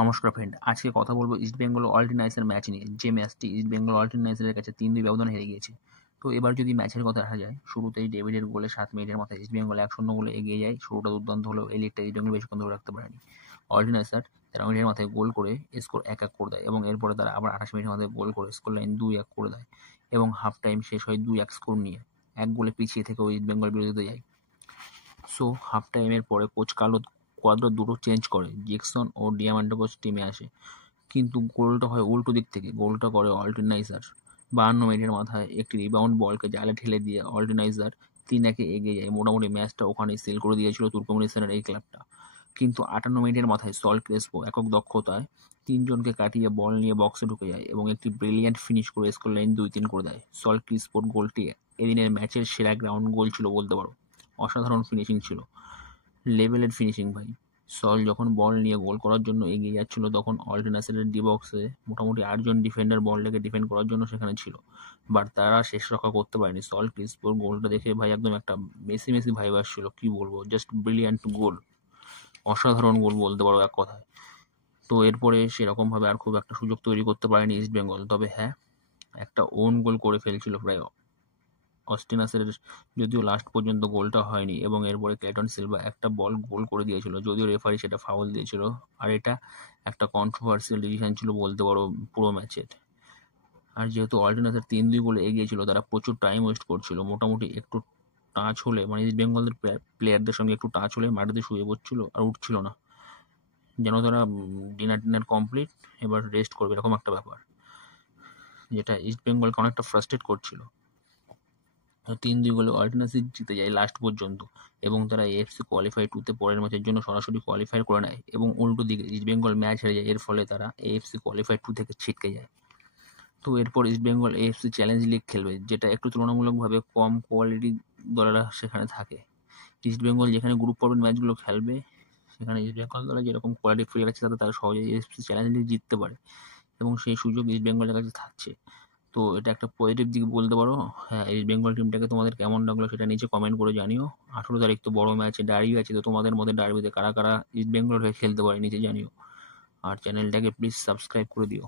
নমস্কার ফ্রেন্ড, আজকে কথা বলবো ইস্ট বেঙ্গল অল্টিনাইসের ম্যাচ নিয়ে। যে ম্যাচটি ইস্ট বেঙ্গল অল্টিনাইসের কাছে 3-2 ব্যবধানে হেরে গিয়েছে। তো এবার যদি ম্যাচের কথা আসা যায়, শুরুতেই ডেভিডের গোলে 7 মিনিটের মাথায় ইস্ট বেঙ্গল 1-0 গোলে এগিয়ে যায়। শুরুটা দুর্দান্ত হলেও এই লিগটা ইস্ট বেঙ্গল বেশিক্ষণ ধরে রাখতে পারেনি। অল্টিনাইসার 13 মিনিটের মাথায় গোল করে স্কোর 1-1 করে দেয় এবং এরপরে তারা আবার 28 মিনিটের মাথায় গোল করে স্কোর লাইন 2-1 করে দেয় এবং হাফ টাইম শেষ হয় 2-1 স্কোর নিয়ে। 1 গোলে পিছিয়ে থেকেও ইস্ট বেঙ্গল বিরতিতে যায়। সো হাফ টাইমের পরে কোচ কার্লো কোয়াদ্রো দুটো চেঞ্জ করে, জ্যাকসন ও ডিয়ামান্টোস টিমে আসে। কিন্তু গোলটা হয় উল্টো দিক থেকে। গোলটা করে অল্টিনাইজার 52 মিনিটের মাথায় একটি রিবাউন্ড বলকে জালে ঠেলে দিয়ে অল্টিনাইজার 3-1 এগিয়ে যায়। মোটামুটি ম্যাচটা ওখানেই সিল করে দিয়েছিল তুর্কমেনিস্তানের এই ক্লাবটা। কিন্তু 58 মিনিটের মাথায় সল ক্রেসপো একক দক্ষতায় 3 জনকে কাটিয়ে বল নিয়ে বক্সে ঢুকে যায় এবং একটি ব্রিলিয়ান্ট ফিনিশ করে স্কোর লাইন 2-3 করে দেয়। সল ক্রেসপোর গোলটি এদিনের ম্যাচের সেরা গ্রাউন্ড গোল ছিল বলতে পারো। অসাধারণ ফিনিশিং ছিল, লেভেলের ফিনিশিং ভাই। সল যখন বল নিয়ে গোল করার জন্য এগিয়ে যাচ্ছিল তখন অল্টিনাইসের ডি বক্সে মোটামুটি 8 জন ডিফেন্ডার বলটাকে ডিফেন্ড করার জন্য সেখানে ছিল, বাট তারা শেষ রক্ষা করতে পারেনি। সল ক্রিসপোর গোলটা দেখে ভাই একদম একটা মেসি মেসি ভাইব আসছিল, কি বলবো, জাস্ট ব্রিলিয়ান্ট গোল, অসাধারণ গোল বলতে পারো এক কথায়। তো এরপরে সেরকমভাবে আর খুব একটা সুযোগ তৈরি করতে পারেনি ইস্ট বেঙ্গল। তবে হ্যাঁ, একটা ওন গোল করে ফেলছিল প্রায় অস্টিনাসের, যদিও লাস্ট পর্যন্ত গোলটা হয়নি এবং এরপরে ক্লেটন সিলভা একটা বল গোল করে দিয়েছিল, যদিও রেফারি সেটা ফাউল দিয়েছিল। আর এটা একটা কন্ট্রোভার্সিয়াল ডিসিশন ছিল বলতে পারো পুরো ম্যাচের। আর যেহেতু অল্টিনাসের 3-2 গোলে এগিয়েছিল, তারা প্রচুর টাইম ওয়েস্ট করছিল। মোটামুটি একটু টাচ হলে, মানে ইস্ট বেঙ্গলের প্লেয়ারদের সঙ্গে একটু টাচ হলে মাটিতে শুয়ে পড়ছিল আর উঠছিল না, যেন তারা ডিনার কমপ্লিট, এবার রেস্ট করবে, এরকম একটা ব্যাপার, যেটা ইস্ট বেঙ্গলকে অনেকটা ফ্রাস্ট্রেট করছিল। 3-2 গোলে অল্টিনাসি জিতে যায় লাস্ট পর্যন্ত এবং তারা এএফসি কোয়ালিফাই 2-তে পরের ম্যাচের জন্য সরাসরি কোয়ালিফাই করে নেয় এবং উল্টো দিকে ইস্ট বেঙ্গল ম্যাচ হেরে যায়। এর ফলে তারা এএফসি কোয়ালিফাই 2 থেকে ছিটকে যায়। তো এরপর east Bengal AFC challenge league খেলবে, যেটা একটু তুলনামূলকভাবে কম কোয়ালিটি দলেরা সেখানে থাকে। ইস্ট বেঙ্গল যেখানে গ্রুপ পর্বের ম্যাচগুলো খেলবে, সেখানে ইস্ট বেঙ্গল দলে যেরকম কোয়ালিটি প্লেয়ার আছে তাতে তারা সহজেই এএফসি চ্যালেঞ্জ লিগ জিততে পারে এবং সেই সুযোগ ইস্ট বেঙ্গলের কাছে থাকছে। তো এটা একটা পজিটিভ দিক বলতে পারো। হ্যাঁ, এই বেঙ্গল টিমটাকে তোমাদের কেমন লাগলো সেটা নিচে কমেন্ট করে জানিও। 18 তারিখ তো বড় ম্যাচে ডার্বি আছে, তো তোমাদের মধ্যে ডার্বিতে কারা কারা ইস্ট বেঙ্গল হয়ে খেলতে পারে নিচে জানিও। আর চ্যানেলটাকে প্লিজ সাবস্ক্রাইব করে দিও।